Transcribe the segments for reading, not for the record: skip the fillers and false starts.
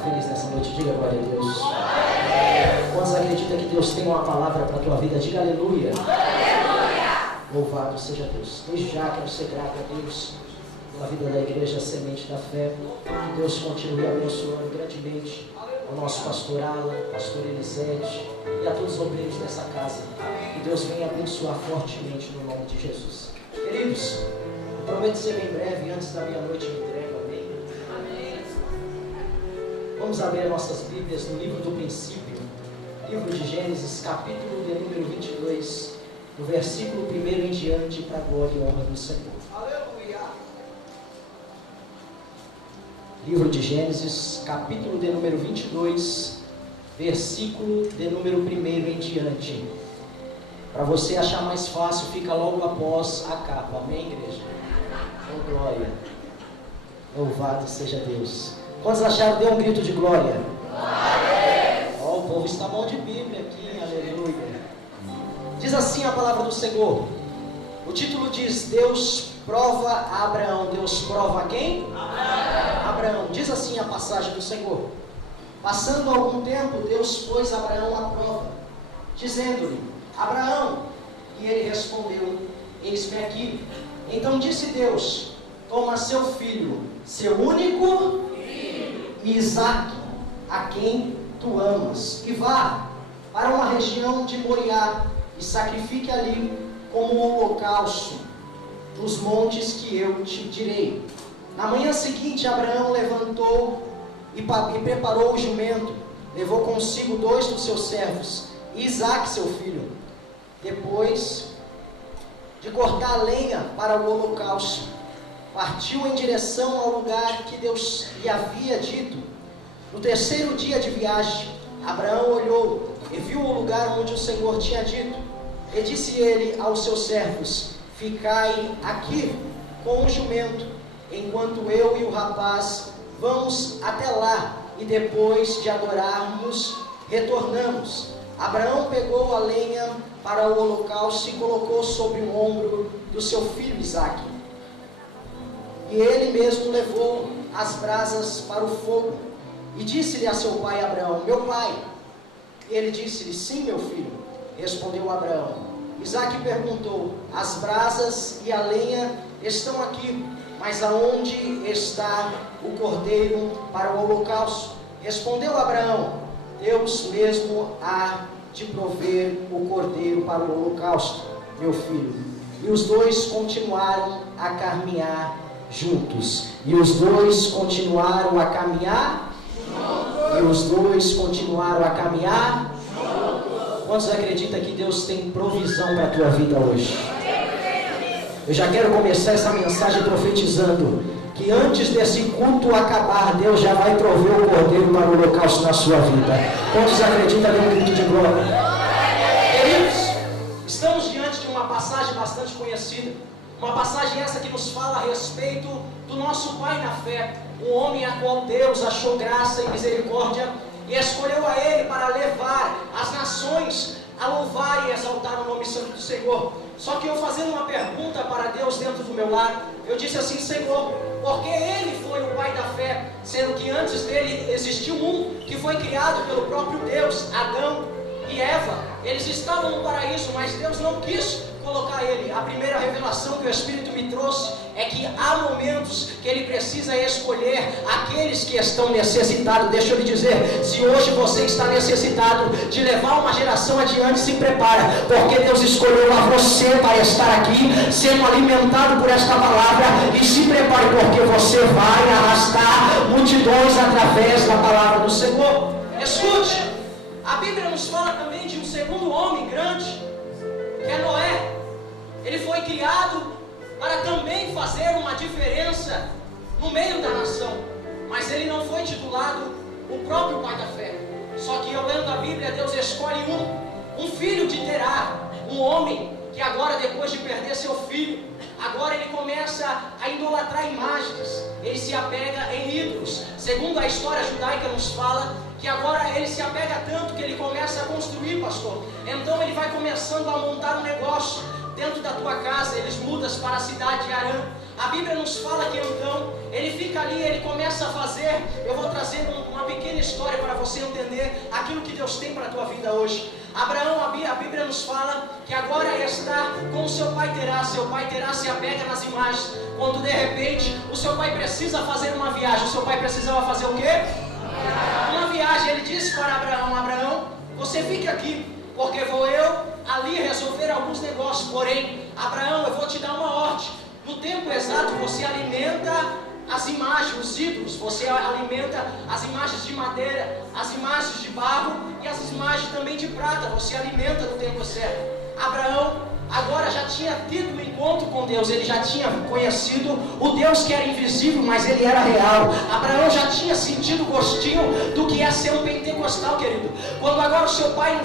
feliz nessa noite? Diga glória a Deus. Quantos acreditam que Deus tem uma palavra para a tua vida? Diga aleluia. Louvado seja Deus. Desde já quero ser grato a Deus pela vida da igreja Semente da Fé. Que Deus continue abençoando grandemente o nosso pastor Alan, pastor Elisete e a todos os obreiros dessa casa. Que Deus venha abençoar fortemente no nome de Jesus. Queridos, eu prometo ser bem breve antes da meia-noite me entrego. Amém? Vamos abrir nossas Bíblias no livro do princípio, livro de Gênesis, capítulo de número 22, do versículo 1 em diante, para a glória e honra do Senhor. Aleluia. Livro de Gênesis, capítulo de número 22, versículo de número 1 em diante. Para você achar mais fácil, fica logo após a capa. Amém, igreja? Oh, glória. Louvado seja Deus. Quantos acharam? Dê um grito de glória. Glória. Oh, o povo está bom de Bíblia aqui. Aleluia. Diz assim a palavra do Senhor. O título diz: Deus prova a Abraão. Deus prova a quem? Abraão. Diz assim a passagem do Senhor. Passando algum tempo, Deus pôs Abraão à prova, dizendo-lhe: Abraão. E ele respondeu: Eis-me aqui. Então disse Deus: Toma seu filho, seu único filho, Isaque, a quem tu amas, e vá para uma região de Moriá e sacrifique ali como holocausto dos montes que eu te direi. Na manhã seguinte, Abraão levantou e preparou o jumento, levou consigo 2 dos seus servos e Isaque, seu filho. Depois de cortar a lenha para o holocausto, partiu em direção ao lugar que Deus lhe havia dito. No terceiro dia de viagem, Abraão olhou e viu o lugar onde o Senhor tinha dito. E disse ele aos seus servos: Ficai aqui com o jumento, enquanto eu e o rapaz vamos até lá, e depois de adorarmos, retornamos. Abraão pegou a lenha para o holocausto e colocou sobre o ombro do seu filho Isaque. E ele mesmo levou as brasas para o fogo. E disse-lhe a seu pai Abraão: Meu pai. E ele disse-lhe: Sim, meu filho. Respondeu Abraão. Isaque perguntou: As brasas e a lenha estão aqui, mas aonde está o cordeiro para o holocausto? Respondeu Abraão: Deus mesmo há de prover o cordeiro para o holocausto, meu filho. E os dois continuaram a caminhar juntos. E os dois continuaram a caminhar juntos. E os dois continuaram a caminhar juntos. Quantos acreditam que Deus tem provisão para a tua vida hoje? Eu já quero começar essa mensagem profetizando que antes desse culto acabar, Deus já vai prover o cordeiro para o holocausto na sua vida. Quantos acreditam no grito de glória? Queridos, estamos diante de uma passagem bastante conhecida. Uma passagem essa que nos fala a respeito do nosso pai na fé. Um homem a qual Deus achou graça e misericórdia e escolheu a ele para levar as nações a louvar e exaltar o nome santo do Senhor. Só que eu fazendo uma pergunta para Deus dentro do meu lar, eu disse assim: Senhor, porque ele foi o pai da fé, sendo que antes dele existiu um que foi criado pelo próprio Deus, Adão e Eva. Eles estavam no paraíso, mas Deus não quis colocar ele. A primeira revelação que o Espírito me trouxe é que há momentos que ele precisa escolher aqueles que estão necessitados. Deixa eu lhe dizer, se hoje você está necessitado de levar uma geração adiante, se prepara, porque Deus escolheu a você para estar aqui, sendo alimentado por esta palavra, e se prepare, porque você vai arrastar multidões através da palavra do Senhor. Escute, a Bíblia nos fala também de um segundo homem grande, que é Noé. Ele foi criado para também fazer uma diferença no meio da nação, mas ele não foi titulado o próprio pai da fé. Só que eu lendo a Bíblia, Deus escolhe um filho de Terá, um homem que agora, depois de perder seu filho, agora ele começa a idolatrar imagens, ele se apega em ídolos. Segundo a história judaica nos fala que agora ele se apega tanto que ele começa a construir, pastor. Então ele vai começando a montar um negócio dentro da tua casa. Eles mudam para a cidade de Harã. A Bíblia nos fala que então ele fica ali, ele começa a fazer, eu vou trazer uma pequena minha história para você entender aquilo que Deus tem para a tua vida hoje. Abraão, a Bíblia nos fala que agora está como seu pai terá se apega nas imagens. Quando de repente o seu pai precisa fazer uma viagem, o seu pai precisava fazer o quê? Uma viagem. Ele disse para Abraão: Abraão, você fique aqui, porque vou eu ali resolver alguns negócios. Porém, Abraão, eu vou te dar uma ordem. No tempo exato você alimenta as imagens, os ídolos, você alimenta as imagens de madeira, as imagens de barro e as imagens também de prata, você alimenta no tempo certo. Abraão agora já tinha tido um encontro com Deus, ele já tinha conhecido o Deus que era invisível, mas ele era real. Abraão já tinha sentido o gostinho do que é ser um pentecostal, querido. Quando agora o seu pai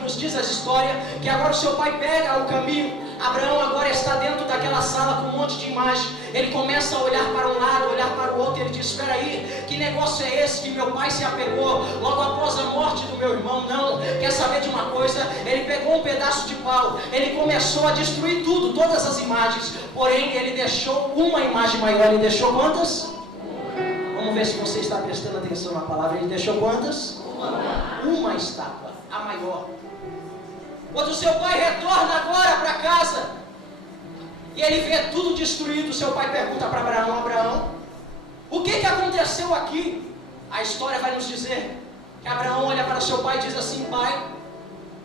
nos diz essa história, que agora o seu pai pega o caminho. Abraão agora está dentro daquela sala com um monte de imagem. Ele começa a olhar para um lado, olhar para o outro, e ele diz: espera aí, que negócio é esse que meu pai se apegou logo após a morte do meu irmão? Não, quer saber de uma coisa? Ele pegou um pedaço de pau, ele começou a destruir tudo, todas as imagens. Porém, ele deixou uma imagem maior. Ele deixou quantas? Vamos ver se você está prestando atenção na palavra. Ele deixou quantas? Uma estátua, a maior. Quando o seu pai retorna agora para casa e ele vê tudo destruído, seu pai pergunta para Abraão: Abraão, o que aconteceu aqui? A história vai nos dizer que Abraão olha para seu pai e diz assim: pai,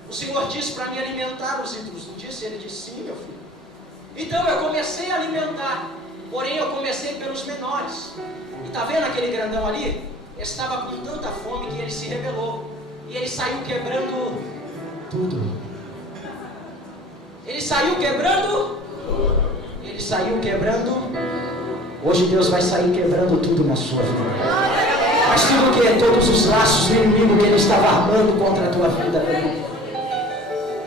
o Senhor disse para me alimentar os ídolos, não disse? Ele disse: sim, meu filho. Então eu comecei a alimentar, porém eu comecei pelos menores. E está vendo aquele grandão ali? Estava com tanta fome que ele se rebelou e ele saiu quebrando tudo. Ele saiu quebrando. Ele saiu quebrando. Hoje Deus vai sair quebrando tudo na sua vida. Mas tudo o que? Todos os laços do inimigo que ele estava armando contra a tua vida.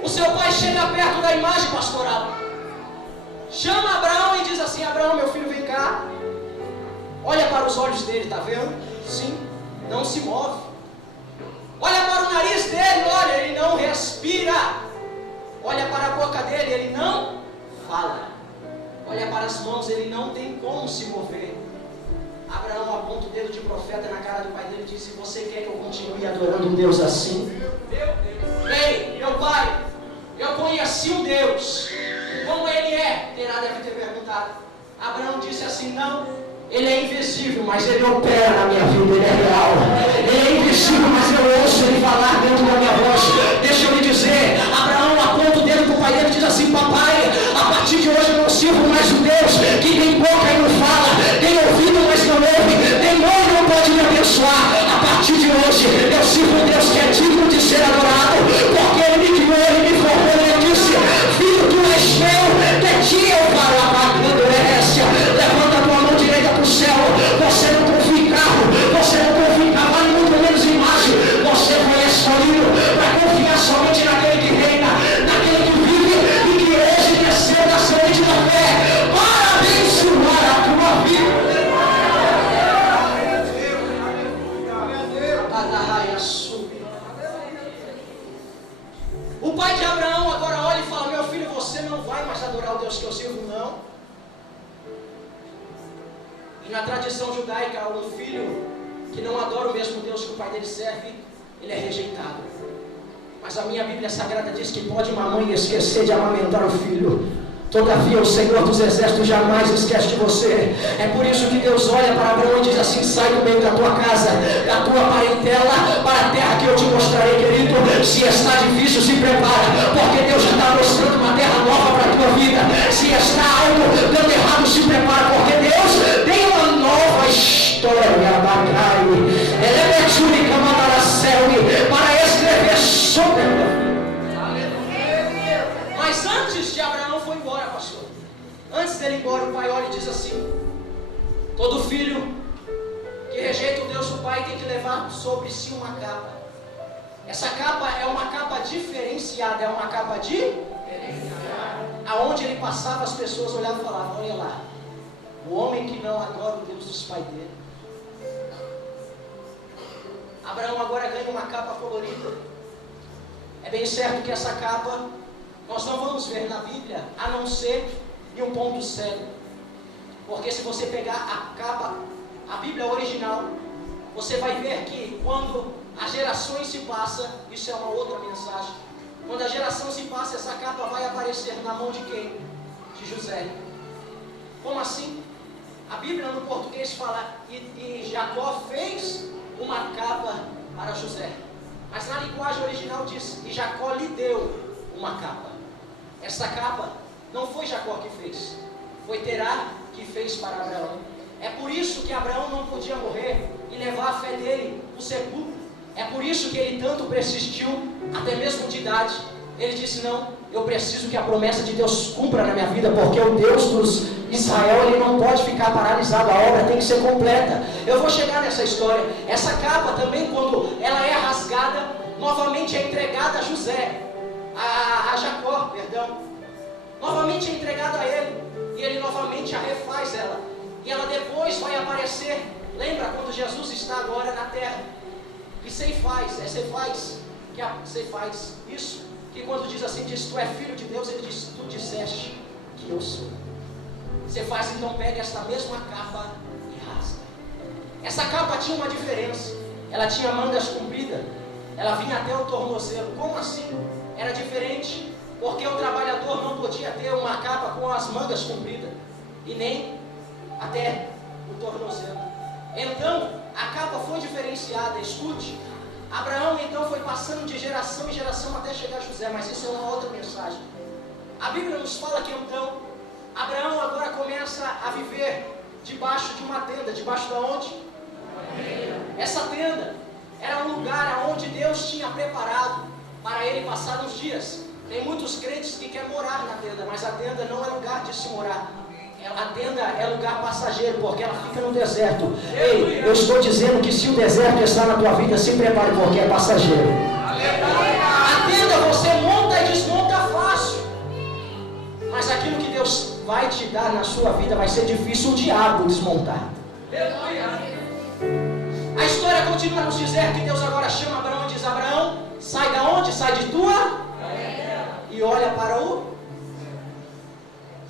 O seu pai chega perto da imagem pastoral, chama Abraão e diz assim: Abraão, meu filho, vem cá. Olha para os olhos dele, está vendo? Sim, não se move. Olha para o nariz dele, olha, ele não respira. Olha para a boca dele, ele não fala. Olha para as mãos, ele não tem como se mover. Abraão aponta o dedo de profeta na cara do pai dele e diz: você quer que eu continue adorando um Deus assim? Meu Deus. Ei, meu pai, eu conheci um Deus. Como ele é? Terá deve ter perguntado. Abraão disse assim: não, ele é invisível, mas ele opera na minha vida, ele é real. Ele é invisível, mas eu ouço ele falar dentro da minha voz. Deixa eu lhe dizer, Abraão aponta o dedo para o pai dele e diz assim: papai, a partir de hoje eu não sirvo mais um Deus que tem boca e não fala, tem ouvido mas não ouve, tem mão e não pode me abençoar. A partir de hoje eu sirvo um Deus que é digno de ser adorado, porque ele me criou, ele me formou, ele disse: filho, tu és meu, de ti eu falo a máquina do Erécia. Levanta a tua mão direita para o céu. Você não confia em carro, você não confia em cavalo, muito menos em imagem. Você foi escolhido para confiar somente naquele que reina, naquele que vive e que hoje desceu da semente da fé para abençoar a tua vida. O pai de Abraão agora olha e fala: meu filho, você não vai mais adorar o Deus que eu sirvo, não. E na tradição judaica, um filho que não adora o mesmo Deus que o pai dele serve, ele é rejeitado. Mas a minha Bíblia Sagrada diz que pode uma mãe esquecer de amamentar o filho, todavia o Senhor dos Exércitos jamais esquece de você. É por isso que Deus olha para Abraão e diz assim: sai do meio da tua casa, da tua parentela, para a terra que eu te mostrarei, querido. Se está difícil, se prepara, porque Deus já está mostrando uma terra nova para a tua vida. Se está algo dando errado, se prepara, porque Deus tem uma nova história para escrever sobre a tua vida. Mas antes de Abraão foi embora, pastor, antes dele ir embora, o pai olha e diz assim: todo filho que rejeita o Deus do pai tem que levar sobre si uma capa. Essa capa é uma capa diferenciada, é uma capa aonde ele passava, as pessoas olhavam e falavam: olha lá, o homem que não adora o Deus dos pais dele. Abraão agora ganha uma capa colorida. É bem certo que essa capa nós não vamos ver na Bíblia, a não ser em um ponto cego. Porque se você pegar a capa, a Bíblia original, você vai ver que quando as gerações se passam, isso é uma outra mensagem, quando a geração se passa, essa capa vai aparecer na mão de quem? De José. Como assim? A Bíblia no português fala, e Jacó fez uma capa para José. Mas na linguagem original diz, e Jacó lhe deu uma capa. Essa capa não foi Jacó que fez, foi Terá que fez para Abraão. É por isso que Abraão não podia morrer e levar a fé dele para o sepulcro. É por isso que ele tanto persistiu, até mesmo de idade. Ele disse, não, eu preciso que a promessa de Deus cumpra na minha vida, porque o Deus dos Israel, ele não pode ficar paralisado, a obra tem que ser completa. Eu vou chegar nessa história. Essa capa também, quando ela é rasgada, novamente é entregada a José, a Jacó, perdão. Novamente é entregada a ele, e ele novamente a refaz ela. E ela depois vai aparecer, lembra quando Jesus está agora na terra? E Ceifás, Ceifás, isso, que quando diz assim, diz, tu é filho de Deus, ele diz, tu disseste que eu sou. Ceifás então pega esta mesma capa e rasga. Essa capa tinha uma diferença, ela tinha mangas compridas, ela vinha até o tornozelo. Como assim? Era diferente, porque o trabalhador não podia ter uma capa com as mangas compridas, e nem até o tornozelo. Então, a capa foi diferenciada. Escute, Abraão então foi passando de geração em geração até chegar a José, mas isso é uma outra mensagem. A Bíblia nos fala que então, Abraão agora começa a viver debaixo de uma tenda. Debaixo de onde? Essa tenda era um lugar onde Deus tinha preparado para ele passar uns dias. Tem muitos crentes que querem morar na tenda, mas a tenda não é lugar de se morar. A tenda é lugar passageiro, porque ela fica no deserto. Ei, eu estou dizendo que se o deserto está na tua vida, se prepare, porque é passageiro. A tenda você monta e desmonta fácil, mas aquilo que Deus vai te dar na sua vida vai ser difícil o diabo desmontar. A história continua a nos dizer que Deus agora chama Abraão e diz, Abraão, sai da onde? Sai de tua? E olha para o...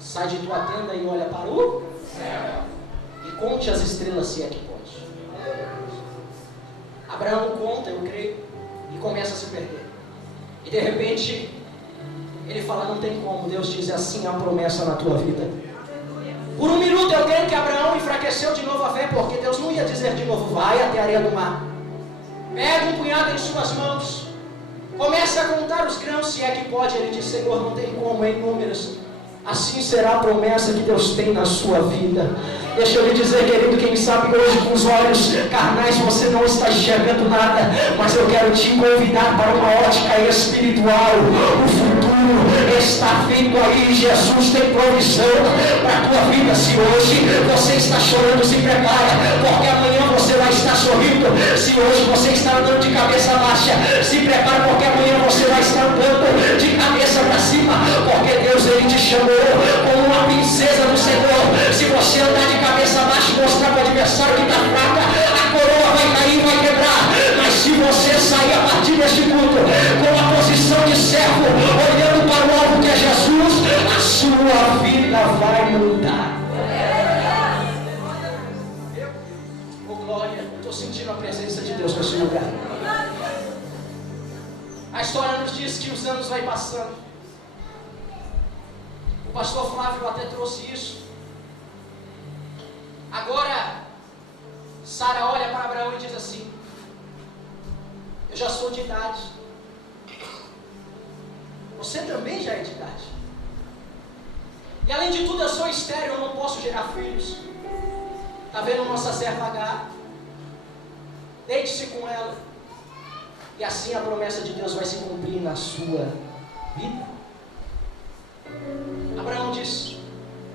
Sai de tua tenda e olha para o céu. E conte as estrelas, se é que pode. Abraão conta, eu creio, e começa a se perder. E de repente, ele fala, não tem como. Deus diz, assim a promessa na tua vida. Por um minuto eu creio que Abraão enfraqueceu de novo a fé, porque Deus não ia dizer de novo, vai até a areia do mar. Pega um punhado em suas mãos. Começa a contar os grãos, se é que pode. Ele diz, Senhor, não tem como, em números. Assim será a promessa que Deus tem na sua vida. Deixa eu lhe dizer, querido, quem sabe hoje com os olhos carnais você não está enxergando nada, mas eu quero te convidar para uma ótica espiritual. O futuro está vindo aí. Jesus tem provisão para a tua vida. Se hoje você está chorando, se prepara, porque amanhã você vai estar sorrindo. Se hoje você está andando de cabeça baixa, se prepara, porque amanhã você vai estar andando de cabeça para cima, porque Deus, ele te chamou como uma princesa do Senhor. Se você andar de cabeça baixa e mostrar para o adversário que está fraca, a coroa vai cair, vai quebrar. Mas se você sair a partir deste culto com a posição de servo, olhando para o alvo que é Jesus, a sua vida vai mudar. Oh glória, eu estou sentindo a presença de Deus nesse lugar. A história nos diz que os anos vão passando. O pastor Flávio até trouxe isso. Agora, Sara olha para Abraão e diz assim, eu já sou de idade. Você também já é de idade. E além de tudo, eu sou estéril, eu não posso gerar filhos. Está vendo nossa serva Agar? Deite-se com ela. E assim a promessa de Deus vai se cumprir na sua vida. Abraão disse,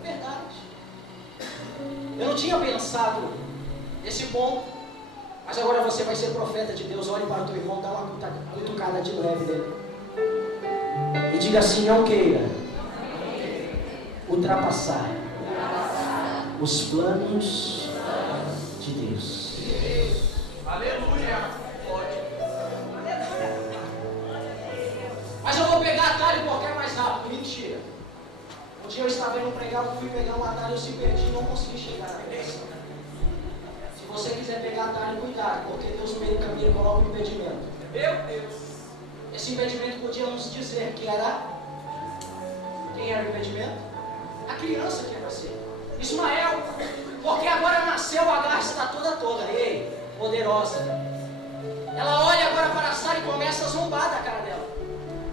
verdade. Eu não tinha pensado nesse ponto, mas agora você vai ser profeta de Deus. Olhe para o teu irmão, dá uma cutucada de leve nele. E diga assim, não queira ultrapassar os planos de Deus. Aleluia. Mas eu vou pegar atalho porque é mais rápido. Mentira. Um dia eu estava indo pregar, eu fui pegar um atalho, eu se perdi e não consegui chegar. Se você quiser pegar atalho, cuidado. detalhe, porque Deus no meio do caminho coloca um impedimento. Meu Deus. Esse impedimento podíamos dizer que era... Quem era o impedimento? A criança que ia nascer. Ismael. Porque agora nasceu, Agar está toda. Ei, poderosa. Ela olha agora para Sara e começa a zombar da cara dela.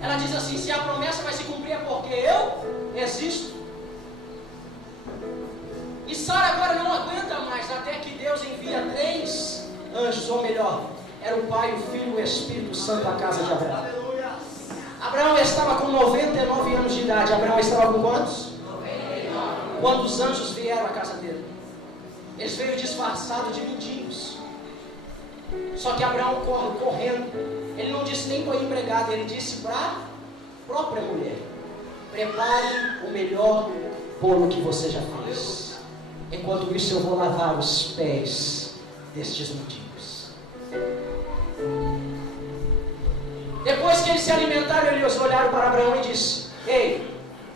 Ela diz assim: se a promessa vai se cumprir é porque eu existo. E Sara agora não aguenta mais, até que Deus envia 3 anjos, ou melhor, era o Pai, o Filho e o Espírito Santo à casa de Abraão. Abraão estava com 99 anos de idade. Abraão estava com quantos? 99. Quando os anjos vieram à casa dele, eles veio disfarçados de mendigos. Só que Abraão corre correndo. Ele não disse nem para a empregada, ele disse para a própria mulher: prepare o melhor bolo que você já fez. Enquanto isso eu vou lavar os pés destes mendigos. Depois que eles se alimentaram, eles olharam para Abraão e disse: ei,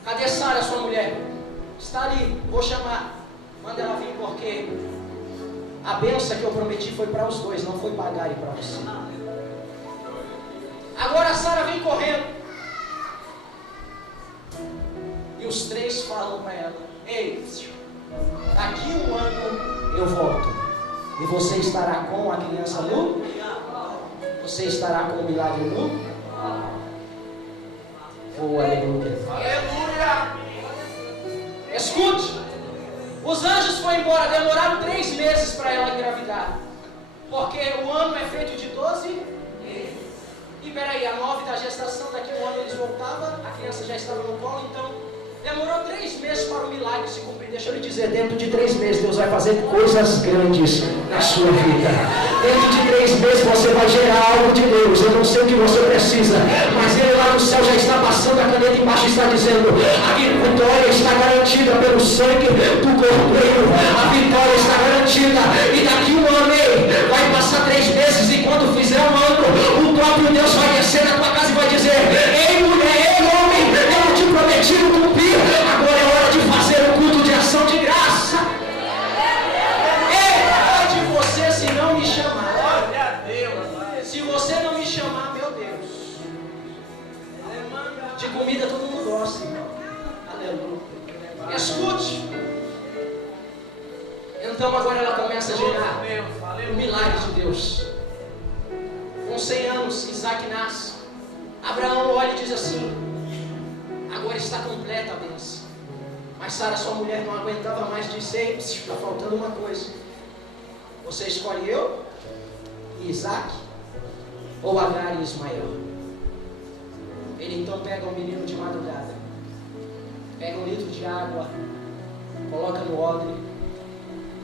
cadê Sara, sua mulher? Está ali, vou chamar. Manda ela vir, porque a bênção que eu prometi foi para os dois, não foi para Agar e para você. Agora Sara vem correndo. E os 3 falam para ela: ei, daqui 1 ano eu volto. E você estará com a criança nu? Você estará com o milagre nu? Oh, aleluia. Aleluia. Escute. Os anjos foram embora. Demoraram 3 meses para ela engravidar. Porque o ano é feito de 12 meses. E peraí, a 9 da gestação, daqui 1 ano eles voltavam. A criança já estava no colo, então demorou 3 meses para o milagre se cumprir. Deixa eu lhe dizer, dentro de 3 meses Deus vai fazer coisas grandes na sua vida. Dentro de 3 meses você vai gerar algo de Deus. Eu não sei o que você precisa, mas Ele lá no céu já está passando a caneta embaixo e está dizendo: a vitória está garantida pelo sangue do Cordeiro. A vitória está garantida. E daqui 1 ano, ei, vai passar 3 meses, e quando fizer 1 ano, o próprio Deus vai descer na tua casa e vai dizer: ei mulher, ei homem, eu te prometi cumprir. Agora é hora de fazer um culto de ação de graça. É de você se não me chamar. Glória a Deus. Se você não me chamar, meu Deus. De comida todo mundo gosta, irmão. Aleluia. Escute. Então agora ela começa a gerar o milagre de Deus. Com 100 anos, Isaac nasce. Abraão olha e diz assim: agora está completa a bênção. Mas Sara, sua mulher, não aguentava mais, disse: ei, está faltando uma coisa. Você escolhe eu e Isaac, ou Agar e Ismael? Ele então pega um menino de madrugada, pega 1 litro de água, coloca no odre,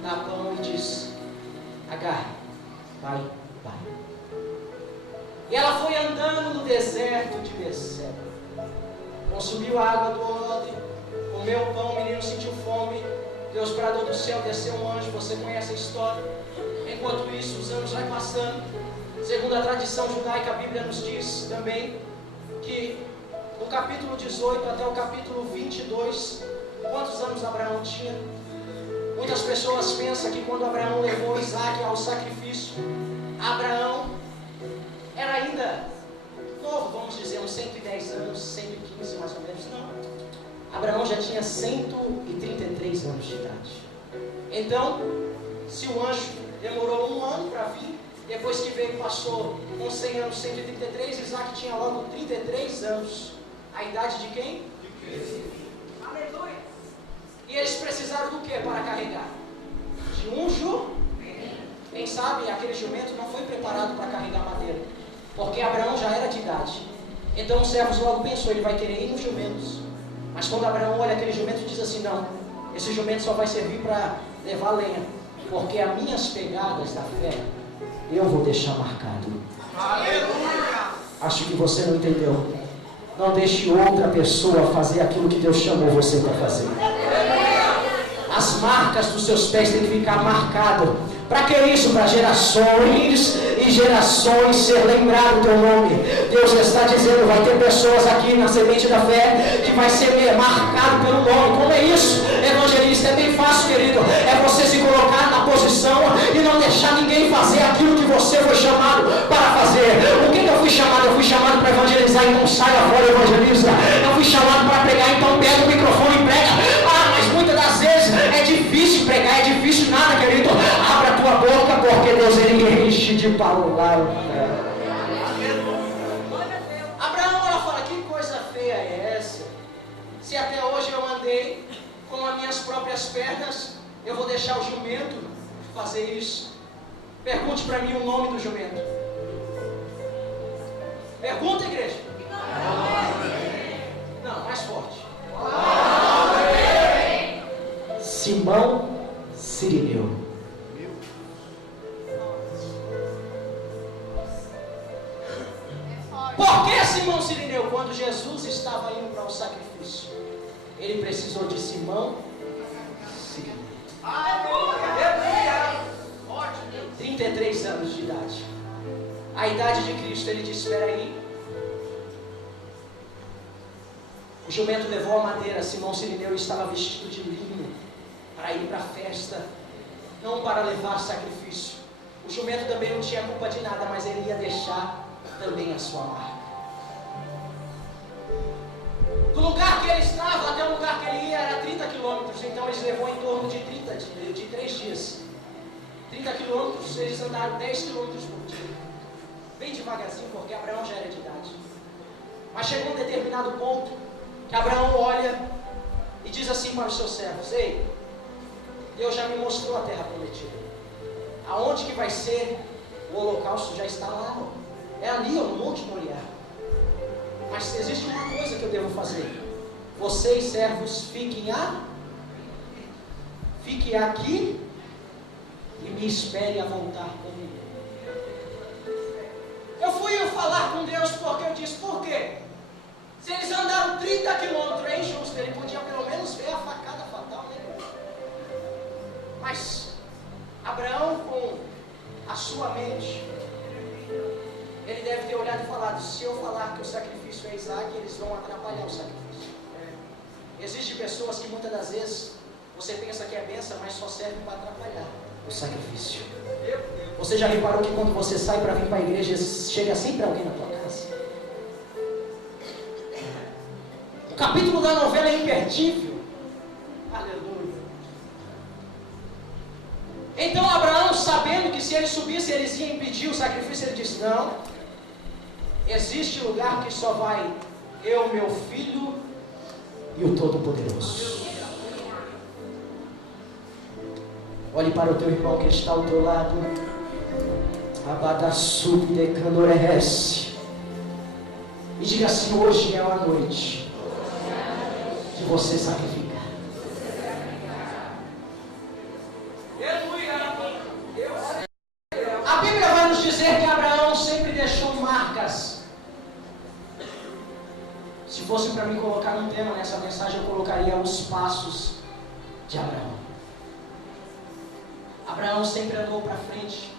dá pão e diz: Agar, vai. E ela foi andando no deserto de Berseba, consumiu a água do odre, comeu o pão, o menino sentiu fome. Deus bradou do céu, desceu um anjo, você conhece a história. Enquanto isso, os anos vai passando. Segundo a tradição judaica, a Bíblia nos diz também que no capítulo 18 até o capítulo 22, quantos anos Abraão tinha? Muitas pessoas pensam que quando Abraão levou Isaac ao sacrifício, Abraão era ainda novo, vamos dizer, uns 110 anos, 115 mais ou menos. Não. Abraão já tinha 133 anos de idade. Então, se o anjo demorou 1 ano para vir, depois que veio, passou com 100 anos, 133, Isaac tinha logo 33 anos. A idade de quem? De Cristo. Aleluia. E eles precisaram do que para carregar? De um jumento. Quem sabe aquele jumento não foi preparado para carregar madeira, porque Abraão já era de idade. Então os servos logo pensou, ele vai querer ir nos jumentos. Mas quando Abraão olha aquele jumento, diz assim: não, esse jumento só vai servir para levar lenha, porque as minhas pegadas da fé eu vou deixar marcado. Aleluia. Acho que você não entendeu. Não deixe outra pessoa fazer aquilo que Deus chamou você para fazer. As marcas dos seus pés têm que ficar marcadas. Para que isso? Para gerações e gerações ser lembrado o teu nome. Deus está dizendo: vai ter pessoas aqui na semente da fé que vai ser marcado pelo nome. Como é isso, evangelista? É bem fácil, querido. É você se colocar na posição e não deixar ninguém fazer aquilo que evangelizar, então saia fora e evangeliza. Eu fui chamado para pregar, então pega o microfone e prega. Mas muitas das vezes é difícil pregar, é difícil nada, querido. Abra a tua boca, porque Deus ele enche de palavra. Abraão, ela fala, que coisa feia é essa? Se até hoje eu andei com as minhas próprias pernas, eu vou deixar o jumento fazer isso. Pergunte para mim o nome do jumento. Pergunta, igreja. Não, mais forte. Simão Cirineu. Por que Simão Cirineu? Quando Jesus estava indo para o sacrifício, ele precisou de Simão Cirineu. 33 anos de idade. A idade de Cristo. Ele disse, espera aí. O jumento levou a madeira. Simão Cirineu estava vestido de linho para ir para a festa, não para levar sacrifício. O jumento também não tinha culpa de nada, mas ele ia deixar também a sua marca. Do lugar que ele estava até o lugar que ele ia era 30 quilômetros, então eles levou em torno de 3 dias. 30 quilômetros, eles andaram 10 quilômetros por dia. Bem devagarzinho, porque Abraão já era de idade. Mas chegou um determinado ponto que Abraão olha e diz assim para os seus servos, ei, Deus já me mostrou a terra prometida. Aonde que vai ser o holocausto já está lá, ó. É ali, ó, no Monte Moriá. Mas existe uma coisa que eu devo fazer. Vocês, servos, fiquem aqui e me espere a voltar comigo. Eu fui falar com Deus porque eu disse, por quê? Se eles andaram 30 quilômetros, é injusto, ele podia pelo menos ver a facada fatal, né? Mas Abraão, com a sua mente, ele deve ter olhado e falado, se eu falar que o sacrifício é Isaac, eles vão atrapalhar o sacrifício. Existem pessoas que muitas das vezes você pensa que é bênção, mas só serve para atrapalhar o sacrifício. Você já reparou que quando você sai para vir para a igreja, chega sempre alguém na tua casa? O capítulo da novela é imperdível. Aleluia. Então Abraão, sabendo que se ele subisse, eles iam impedir o sacrifício, ele disse, não, existe lugar que só vai eu, meu filho e o Todo-Poderoso. Olhe para o teu irmão que está ao teu lado. Abadassub de Candorese. E diga assim, hoje é a noite que você sacrifica. A Bíblia vai nos dizer que Abraão sempre deixou marcas. Se fosse para mim colocar um tema nessa mensagem, eu colocaria os passos de Abraão. Abraão sempre andou para frente.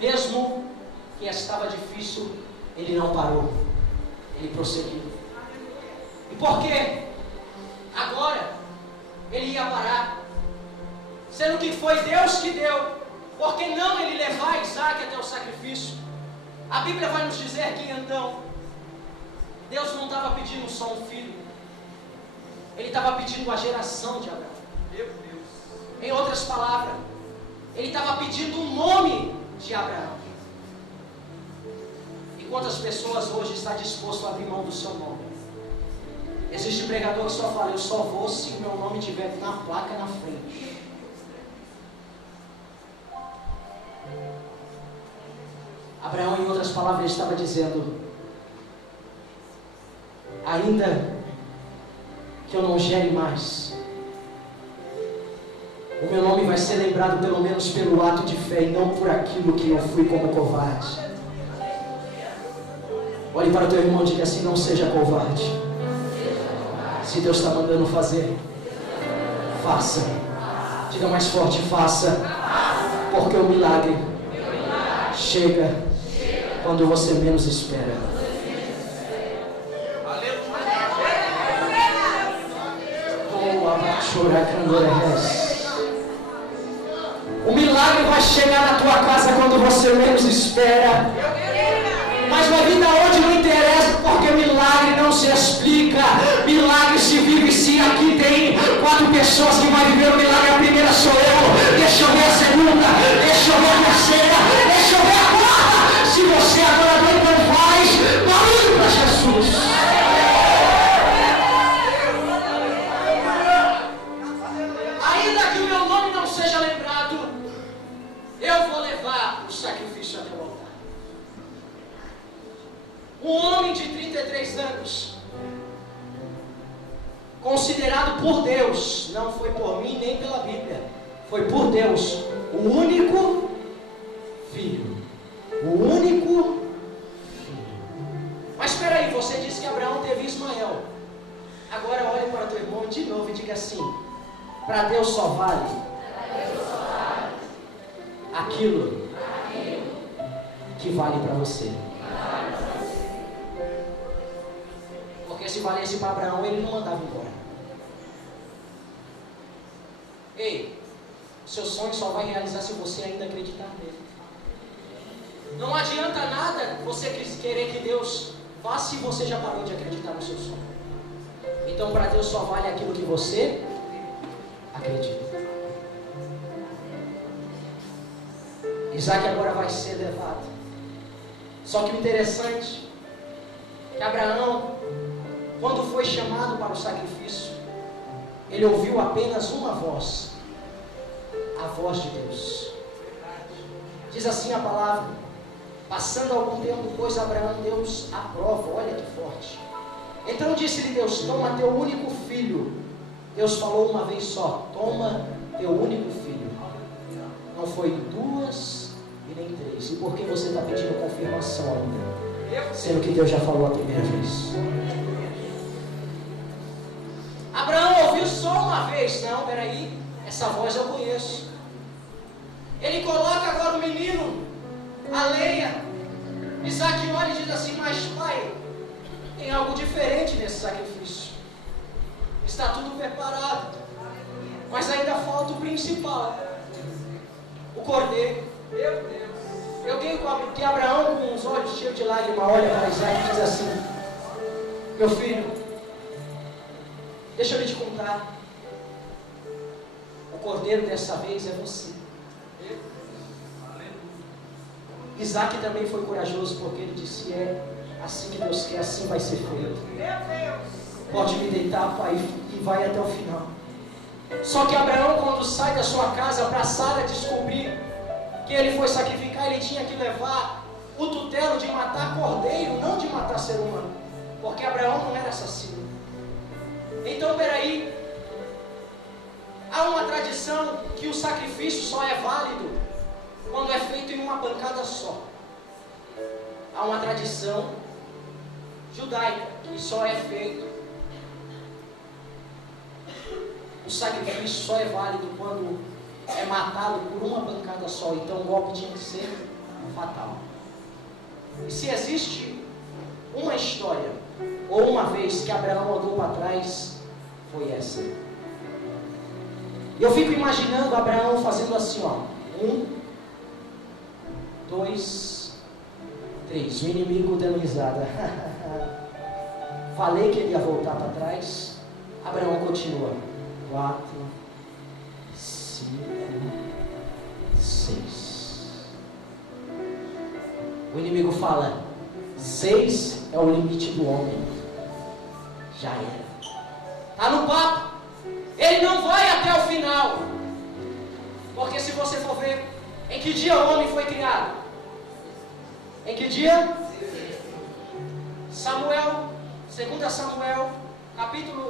Mesmo que estava difícil, ele não parou. Ele prosseguiu. E por quê? Agora ele ia parar, sendo que foi Deus que deu. Por que não ele levar Isaac até o sacrifício? A Bíblia vai nos dizer que então Deus não estava pedindo só um filho, ele estava pedindo a geração de Abraão. Meu Deus. Em outras palavras, ele estava pedindo o nome de Abraão. E quantas pessoas hoje estão dispostas a abrir mão do seu nome? Existe pregador que só fala, eu só vou se o meu nome estiver na placa na frente. Abraão, em outras palavras, estava dizendo, ainda que eu não gere mais, o meu nome vai ser lembrado pelo menos pelo ato de fé e não por aquilo que eu fui como covarde. Olhe para o teu irmão e diga assim, não seja covarde. Se Deus está mandando fazer, faça. Diga mais forte, faça. Porque o milagre chega quando você menos espera. O milagre vai chegar na tua casa quando você menos espera. Mas vai vir da onde não interessa, porque se explica. Milagre se vive. Se aqui tem 4 pessoas que vão viver o milagre, a primeira sou eu. Deixa eu ver a segunda, deixa eu ver a terceira, deixa eu ver a quarta. Se você agora não, então faz barulho para Jesus. Ainda que o meu nome não seja lembrado, eu vou levar o sacrifício até o altar. Um homem de 33 anos, considerado por Deus, não foi por mim nem pela Bíblia, foi por Deus, o único filho. O único filho. Mas espera aí, você disse que Abraão teve Ismael. Agora olhe para teu irmão de novo e diga assim: para Deus só vale aquilo que vale para você. Porque se valesse para Abraão, ele não mandava embora. Ei, seu sonho só vai realizar se você ainda acreditar nele. Não adianta nada você querer que Deus faça se você já parou de acreditar no seu sonho. Então para Deus só vale aquilo que você acredita. Isaac agora vai ser levado. Só que o interessante é que Abraão, quando foi chamado para o sacrifício, ele ouviu apenas uma voz, a voz de Deus. Diz assim a palavra: passando algum tempo, pois Abraão Deus a prova. Olha que forte. Então disse-lhe Deus: toma teu único filho. Deus falou uma vez só: toma teu único filho. Não foi 2 e nem 3. E por que você está pedindo confirmação ainda, sendo que Deus já falou a primeira vez? Abraão ouviu só uma vez. Não, peraí, essa voz eu conheço. Ele coloca agora o menino, a lenha. Isaac olha e diz assim: mas pai, tem algo diferente nesse sacrifício. Está tudo preparado, mas ainda falta o principal, o cordeiro. Meu Deus. Eu tenho que Abraão, com os olhos cheios de lágrimas, olha para Isaac e diz assim: meu filho, deixa eu te contar. O cordeiro dessa vez é você. Isaac também foi corajoso, porque ele disse: é assim que Deus quer, assim vai ser feito. Pode me deitar, pai, e vai até o final. Só que Abraão, quando sai da sua casa para Sara descobrir que ele foi sacrificar, ele tinha que levar o tutelo de matar cordeiro, não de matar ser humano, porque Abraão não era assassino. Então, peraí, há uma tradição que o sacrifício só é válido quando é feito em uma pancada só. Há uma tradição judaica que só é feito, o sacrifício só é válido quando é matado por uma pancada só. Então o golpe tinha que ser fatal. E se existe uma história ou uma vez que Abraão andou para trás, foi essa. E eu fico imaginando Abraão fazendo assim, ó: 1, 2, 3. O inimigo dando risada. Falei que ele ia voltar para trás. Abraão continua: 4, 5, 6. O inimigo fala: 6 é o limite do homem. Já era. Está no papo. Ele não vai até o final. Porque se você for ver, em que dia o homem foi criado? Em que dia? Samuel, 2 Samuel, capítulo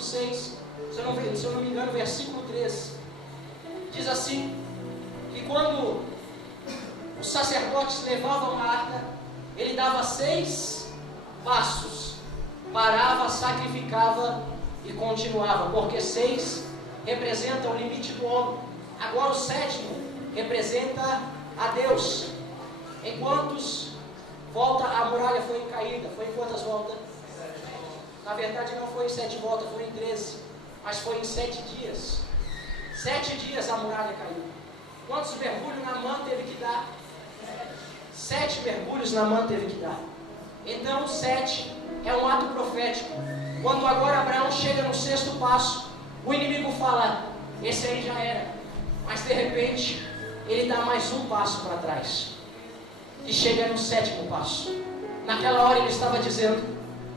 6, se eu não me engano, versículo 13. Diz assim, que quando os sacerdotes levavam a arca, ele dava 6 passos, parava, sacrificava e continuava, porque 6 representa o limite do homem. Agora o 7º representa a Deus. Em quantos volta a muralha foi caída? Foi em quantas voltas? Na verdade não foi em 7 voltas, foi em 13. Mas foi em 7 dias. 7 dias a muralha caiu. Quantos mergulhos Naamã teve que dar? 7 mergulhos Naamã teve que dar. Então 7 é um ato profético. Quando agora Abraão chega no 6º passo, o inimigo fala, esse aí já era. Mas de repente, ele dá mais um passo para trás. E chega no 7º passo. Naquela hora ele estava dizendo,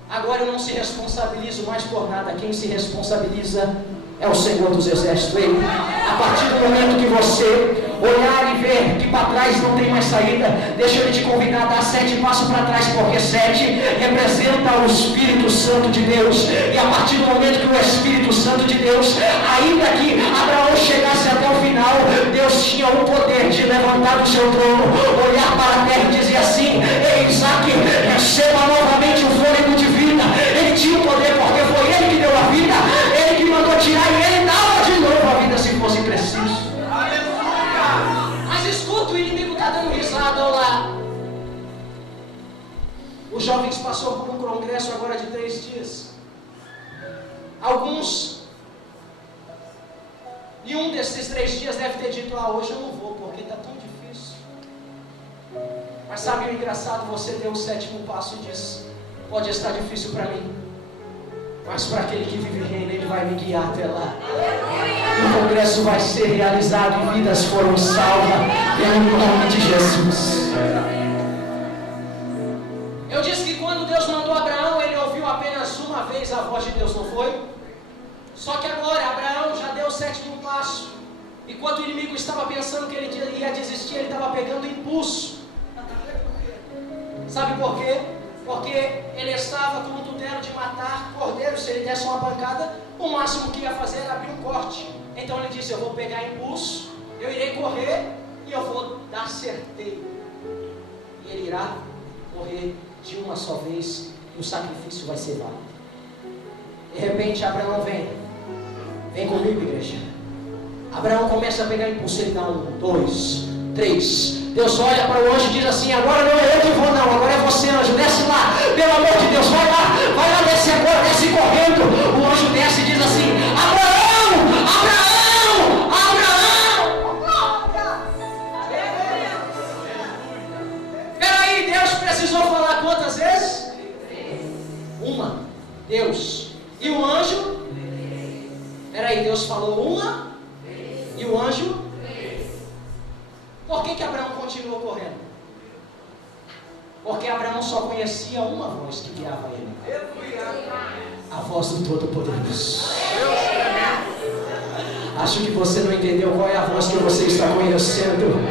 agora eu não se responsabilizo mais por nada. Quem se responsabiliza é o Senhor dos Exércitos. Ele, a partir do momento que você olhar e ver que para trás não tem mais saída, deixa eu te convidar a dar 7 passos para trás, porque 7 representa o Espírito Santo de Deus. E a partir do momento que o Espírito Santo de Deus, ainda que Abraão chegasse até o final, Deus tinha o poder de levantar do seu trono, olhar para a terra e dizer assim, ei Isaac, receba novamente o fôlego de vida. Ele tinha o poder porque foi ele que deu a vida, ele que mandou tirar e ele dava de novo a vida se fosse preciso. Mas escuta, o inimigo está dando risada, olha lá. Os jovens passaram por um congresso agora de 3 dias. Alguns, em um desses 3 dias, deve ter dito, hoje eu não vou, porque está tão difícil. Mas sabe o engraçado? Você deu o 7º passo e diz, pode estar difícil para mim, mas para aquele que vive e reina, ele vai me guiar até lá. O congresso vai ser realizado e vidas foram salvas pelo nome de Jesus. Eu disse que quando Deus mandou Abraão, ele ouviu apenas uma vez a voz de Deus, não foi? Só que agora Abraão já deu o 7º passo. E quando o inimigo estava pensando que ele ia desistir, ele estava pegando impulso. Sabe por quê? Porque ele estava com o tutelo de matar cordeiro. Se ele desse uma pancada, o máximo que ia fazer era abrir um corte. Então ele disse, eu vou pegar impulso, eu irei correr e eu vou dar certeiro. E ele irá correr de uma só vez e o sacrifício vai ser válido. De repente Abraão vem comigo, igreja. Abraão começa a pegar impulso, ele dá 1, 2, 3. Deus olha para o anjo e diz assim, agora não é eu que vou não, agora é você, anjo, desce lá, pelo amor de Deus, vai lá, desce agora, desce correndo. O anjo desce e diz assim, Abraão, Abraão, Abraão. Peraí, Deus precisou falar quantas vezes? 1, Deus. E o anjo? Peraí, Deus falou 1 e o anjo? Por que Abraão continuou correndo? Porque Abraão só conhecia uma voz que guiava ele. A voz do Todo-Poderoso. Acho que você não entendeu qual é a voz que você está conhecendo.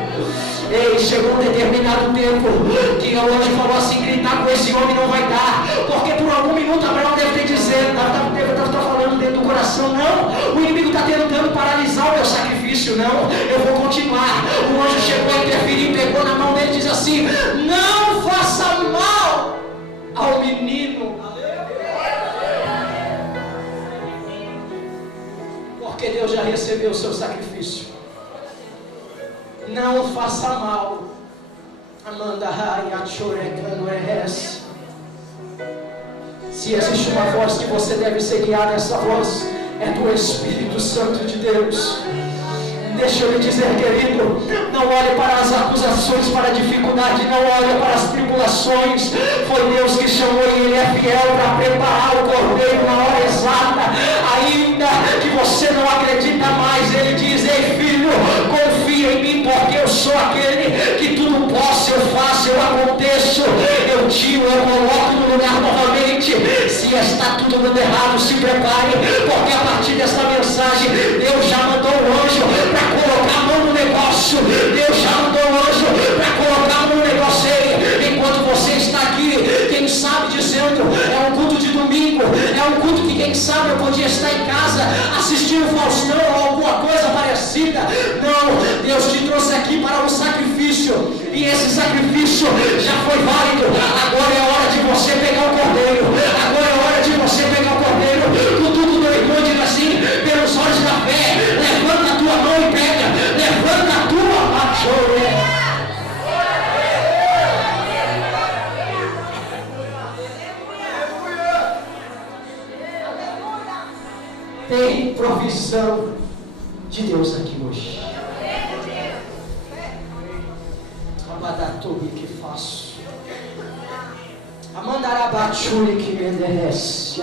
Ei, chegou um determinado tempo que o anjo falou assim, gritar com esse homem não vai dar. Porque por algum minuto Abraão deve ter dizendo, deve estar falando dentro do coração, não, o inimigo está tentando paralisar o meu sacrifício, não, eu vou continuar. O anjo chegou a interferir, pegou na mão dele e disse assim, não faça mal ao menino. Porque Deus já recebeu o seu sacrifício. Não faça mal. Amanda Se existe uma voz que você deve ser guiado, essa voz é do Espírito Santo de Deus. Deixa eu lhe dizer, querido, não olhe para as acusações, para a dificuldade, não olhe para as tribulações. Foi Deus que chamou e Ele é fiel para preparar o cordeiro na hora exata. Ainda que você não acredita mais, Ele diz, ei filho, confia em mim, porque eu sou aquele que tudo posso, eu faço, eu aconteço, eu tiro, eu coloco no lugar novamente. Se está tudo dando errado, se prepare, porque a partir desta mensagem, Deus já mandou o anjo para colocar a mão no negócio. Deus já mandou o anjo para colocar a mão no negócio. Enquanto você está aqui, quem sabe dizendo, é um culto de domingo, é um culto que quem sabe eu podia estar em casa, assistindo o Faustão ou alguma coisa parecida. Não, Deus te trouxe aqui para um sacrifício, e esse sacrifício já foi válido. Agora é hora de você pegar o cordeiro, agora é hora de você pegar o cordeiro, com tudo do irmão, diga assim, pelos olhos da fé, levanta a tua mão e pega, levanta a tua mão. Tem provisão de Deus aqui hoje. Abadatobi que faço. Amandarabachuri que me enderece.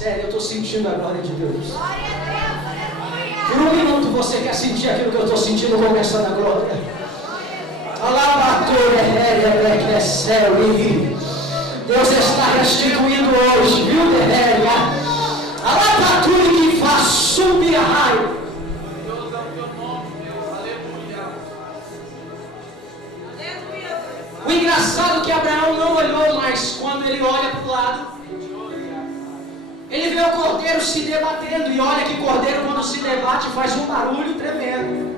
Eu estou sentindo a glória de Deus. Por um minuto você quer sentir aquilo que eu estou sentindo começando a glória. Deus está restituindo hoje, viu, Derrélia? Alabaturi que faz subir a raio. Deus é o teu nome, Deus. Aleluia. O engraçado é que Abraão não olhou, mas quando ele olha para o lado, ele vê o cordeiro se debatendo. E olha que cordeiro, quando se debate, faz um barulho tremendo.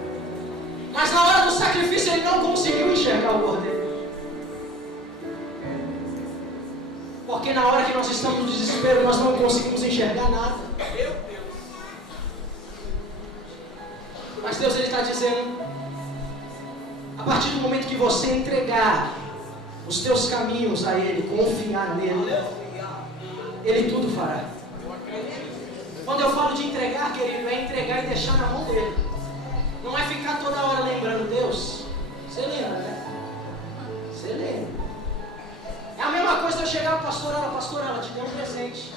Mas na hora do sacrifício ele não conseguiu enxergar o cordeiro. Porque na hora que nós estamos no desespero, nós não conseguimos enxergar nada. Meu Deus. Mas Deus, ele está dizendo, a partir do momento que você entregar os teus caminhos a Ele, confiar nele, Ele tudo fará. Quando eu falo de entregar, querido, é entregar e deixar na mão dele. Não é ficar toda hora lembrando, Deus, você lembra, né? Você lembra. É a mesma coisa se eu chegar para a pastora, ela te deu um presente.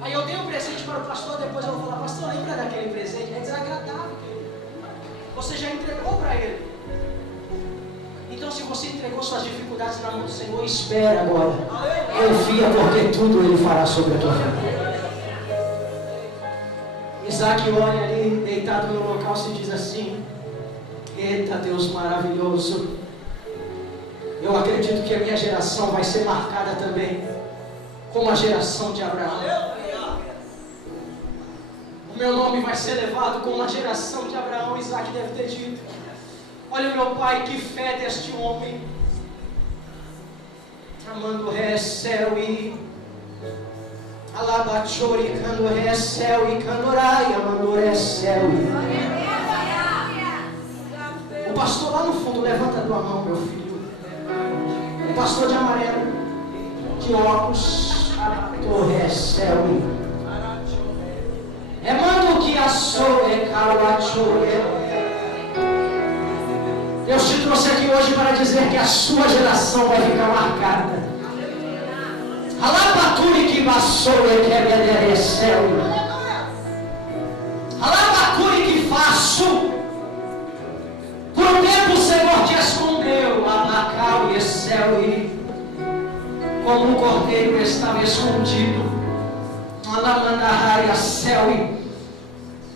Aí eu dei um presente para o pastor, depois eu vou falar, pastor, lembra daquele presente? É desagradável, querido. Você já entregou para ele. Então, se você entregou suas dificuldades na mão do Senhor, espera agora. Confia, porque tudo Ele fará sobre a tua vida. Isaac olha ali, deitado no local, se diz assim: eita Deus maravilhoso. Eu acredito que a minha geração vai ser marcada também como a geração de Abraão. O meu nome vai ser levado como a geração de Abraão. Isaac deve ter dito: olha, meu pai, que fé deste homem. Amando recel e alabachori, cando recel e candorai, amando recel. O pastor lá no fundo, levanta a tua mão, meu filho. O pastor de amarelo, de óculos, alabator recel. Emando que assou e calachore. Deus te trouxe aqui hoje para dizer que a sua geração vai ficar marcada. Alabacuri que bassou e quebedereceu. Alabacuri que faço. Por um tempo o Senhor te escondeu, abacal e céu, e como um cordeiro estava escondido. Alamandarai a céu.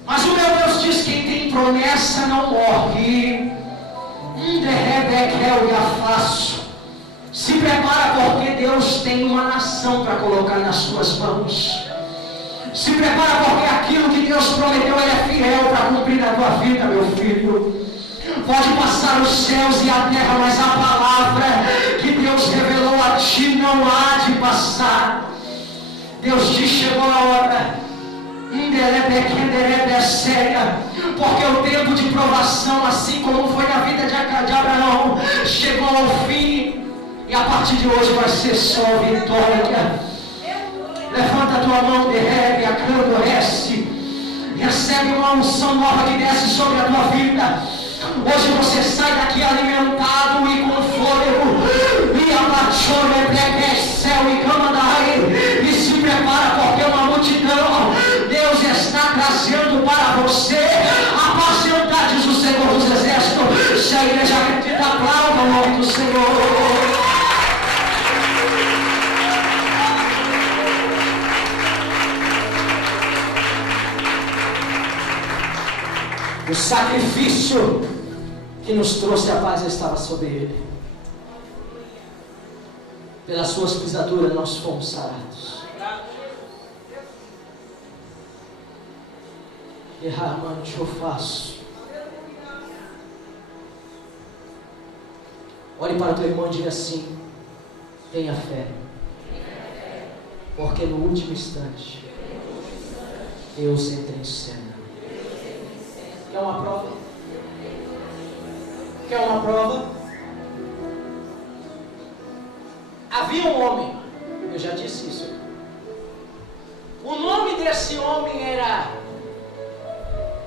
Mas o meu Deus diz: quem tem promessa não morre. Se prepara, porque Deus tem uma nação para colocar nas suas mãos. Se prepara, porque aquilo que Deus prometeu, Ele é fiel para cumprir na tua vida, meu filho. Pode passar os céus e a terra, mas a palavra que Deus revelou a ti não há de passar. Deus diz: chegou a hora. Porque o tempo de provação, assim como foi na vida de Abraão, chegou ao fim, e a partir de hoje vai ser só vitória. Levanta a tua mão, derrebe, acandorece, recebe uma unção nova que desce sobre a tua vida. Hoje você sai daqui alimentado e com fôlego, e abachou, céu e cama da rei, e se prepara, porque uma multidão Deus está trazendo para você a paciência, diz o Senhor dos Exércitos. Se a igreja acredita, aplauda o nome do Senhor. O sacrifício que nos trouxe a paz estava sobre ele. Pelas suas pisaduras nós fomos sarados. Derramante eu faço. Olhe para o teu irmão e diga assim: tenha fé, porque no último instante Deus entra em cena. Quer uma prova? Quer uma prova? Havia um homem, eu já disse isso. O nome desse homem era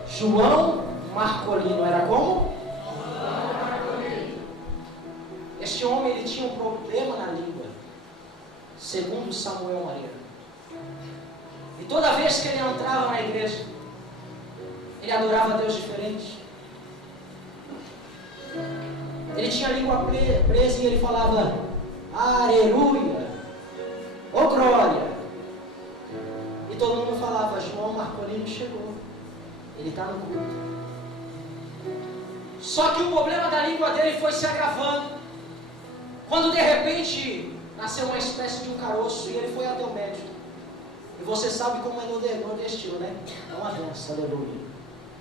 João Marcolino. Era como? Este homem, ele tinha um problema na língua, segundo Samuel Maria. E toda vez que ele entrava na igreja, ele adorava a Deus diferente. Ele tinha a língua presa e ele falava: aleluia, ô glória. E todo mundo falava: João Marcolino chegou, ele está no culto. Só que o problema da língua dele foi se agravando, quando de repente nasceu uma espécie de um caroço e ele foi até o médico. E você sabe como é nordestino, né? É uma benção, aleluia.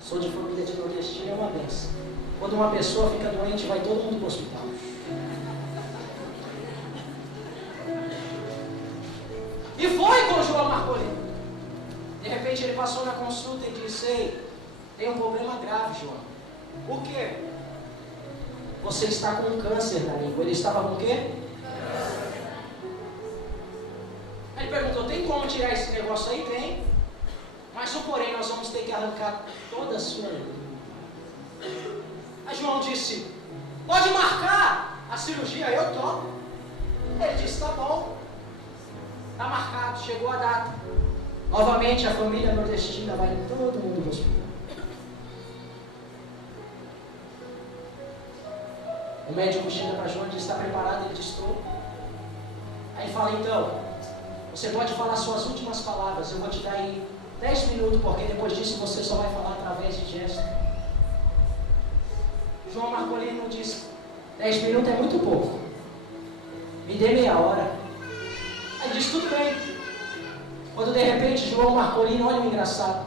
Sou de família de nordestino, é uma benção. Quando uma pessoa fica doente, vai todo mundo para o hospital. E foi com o João Marcolino. De repente ele passou na consulta e disse: ei, tem um problema grave, João. O quê? Você está com um câncer na língua. Ele estava com o quê? Ele perguntou: tem como tirar esse negócio aí? Tem. Mas o porém, nós vamos ter que arrancar toda a sua língua. Aí João disse: pode marcar a cirurgia, eu topo. Ele disse: tá bom, está marcado, chegou a data. Novamente a família nordestina vai todo mundo no hospital. O médico chega para João e diz: está preparado? Ele diz: estou. Aí ele fala: então, você pode falar suas últimas palavras, eu vou te dar aí 10 minutos, porque depois disso você só vai falar através de gestos. João Marcolino disse: 10 minutos é muito pouco, me dê meia hora. Aí disse: tudo bem. Quando de repente João Marcolino, olha o engraçado,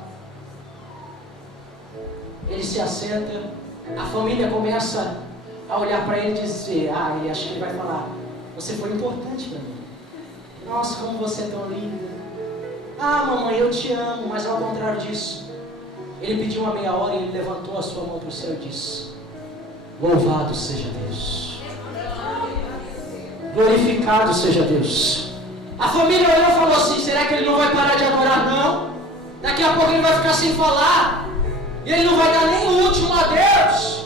ele se assenta, a família começa a olhar para ele e dizer: ah, ele acha que ele vai falar: você foi importante para mim. Nossa, como você é tão linda. Ah, mamãe, eu te amo. Mas ao contrário disso, ele pediu uma meia hora e ele levantou a sua mão para o céu e disse: louvado seja Deus, glorificado seja Deus. A família olhou e falou assim: será que ele não vai parar de adorar? Não. Daqui a pouco ele vai ficar sem falar e ele não vai dar nem o último adeus.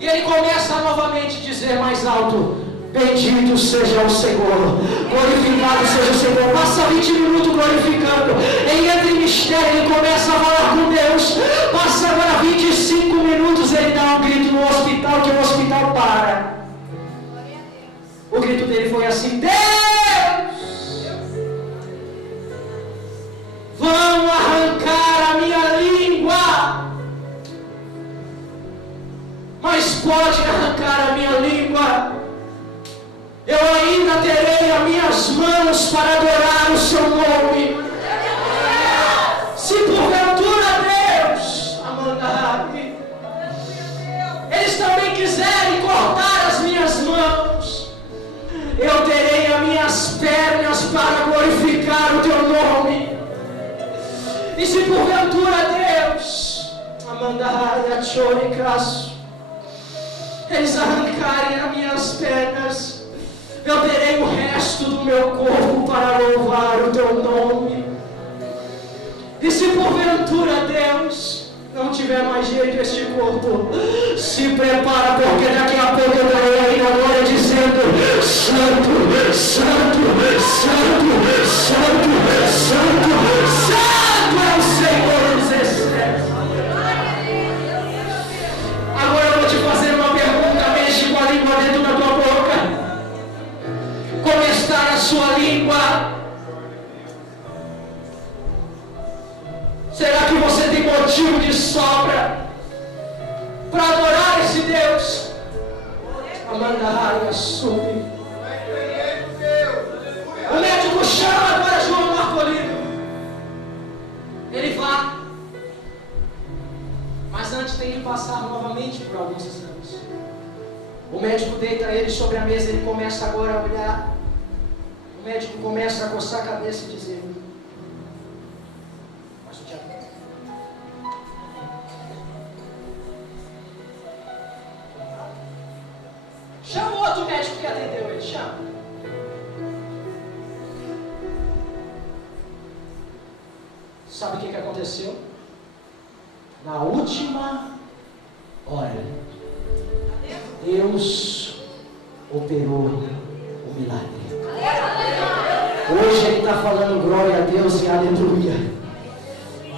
E ele começa novamente a dizer mais alto: bendito seja o Senhor, glorificado seja o Senhor. Passa 20 minutos glorificando. Ele entra em mistério, ele começa a falar com Deus. Passa agora 25 minutos, ele dá um grito no hospital, que o hospital para. O grito dele foi assim: Deus, vão arrancar a minha língua. Mas pode arrancar a minha língua, eu ainda terei as minhas mãos para adorar o seu nome. Se porventura Deus, Amandai, eles também quiserem cortar as minhas mãos, eu terei as minhas pernas para glorificar o teu nome. E se porventura Deus, Amandai, Achoricaço, eles arrancarem as minhas pernas, eu terei o resto do meu corpo para louvar o teu nome. E se porventura Deus não tiver mais jeito este corpo, se prepara, porque daqui a pouco eu darei a glória dizendo: Santo, Santo, Santo, Santo, Santo, Santo é o Senhor dos Exércitos. Agora eu vou te fazer uma pergunta, mexe com a língua dentro da tua boca. Como está a sua língua? Será que você tem motivo de sobra para adorar esse Deus? Amanda assume. O médico chama agora João Marcolino. Ele vai. Mas antes tem que passar novamente por alguns exames. O médico deita ele sobre a mesa, ele começa agora a olhar. O médico começa a coçar a cabeça e dizer: mas o diabo. Chama o outro médico que atendeu ele, chama. Sabe o que aconteceu? Na última Olha, Deus operou o milagre. Hoje Ele está falando glória a Deus e aleluia.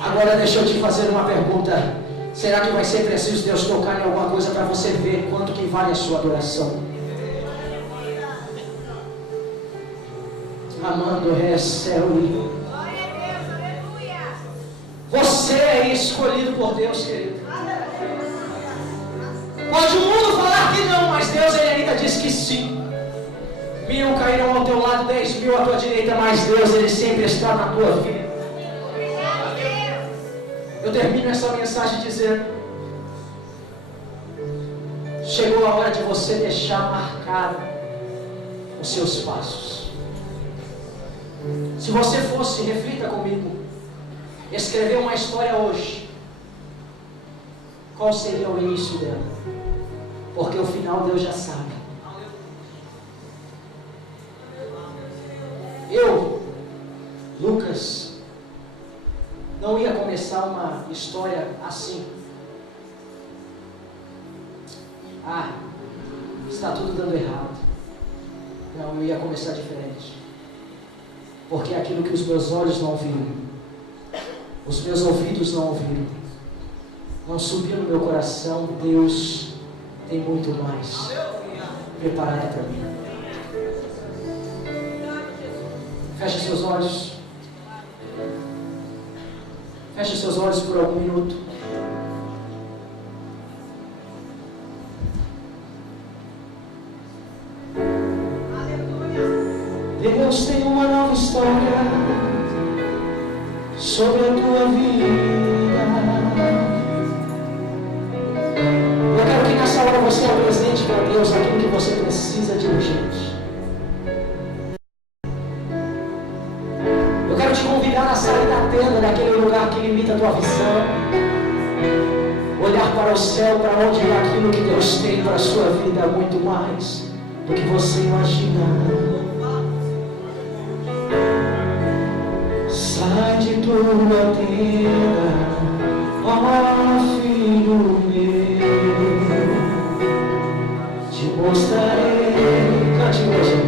Agora deixa eu te fazer uma pergunta. Será que vai ser preciso Deus tocar em alguma coisa para você ver quanto que vale a sua adoração? Amando recebe. Você é escolhido por Deus, querido. Pode o mundo falar que não, mas Deus ele ainda diz que sim. 1000 cairão ao teu lado, 10.000 à tua direita, mas Deus ele sempre está na tua vida. Eu termino essa mensagem dizendo: chegou a hora de você deixar marcado os seus passos. Se você fosse, reflita comigo, escrever uma história hoje, qual seria o início dela? Porque o final Deus já sabe. Eu, Lucas, não ia começar uma história assim. Está tudo dando errado. Não, eu ia começar diferente. Porque aquilo que os meus olhos não viram, os meus ouvidos não ouviram, não subiu no meu coração, Deus tem muito mais preparado para mim. Feche seus olhos. Feche seus olhos por algum minuto. Deus tem uma nova história sobre a tua vida. Eu quero que nessa hora você apresente para Deus aquilo que você precisa de urgente. Eu quero te convidar a sair da tenda, daquele lugar que limita a tua visão, olhar para o céu, para onde é aquilo que Deus tem para a sua vida, muito mais do que você imaginar. Sai de tua tenda, ó filho meu, te mostrarei. Cante hoje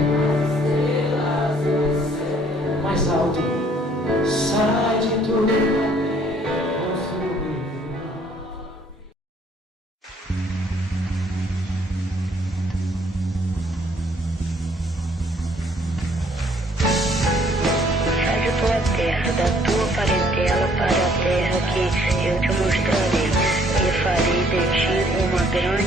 mais alto. Sai de tua tenda, ó filho meu. Sai de tua terra, da tua parentela para a terra que eu te mostrarei, e farei de ti uma grande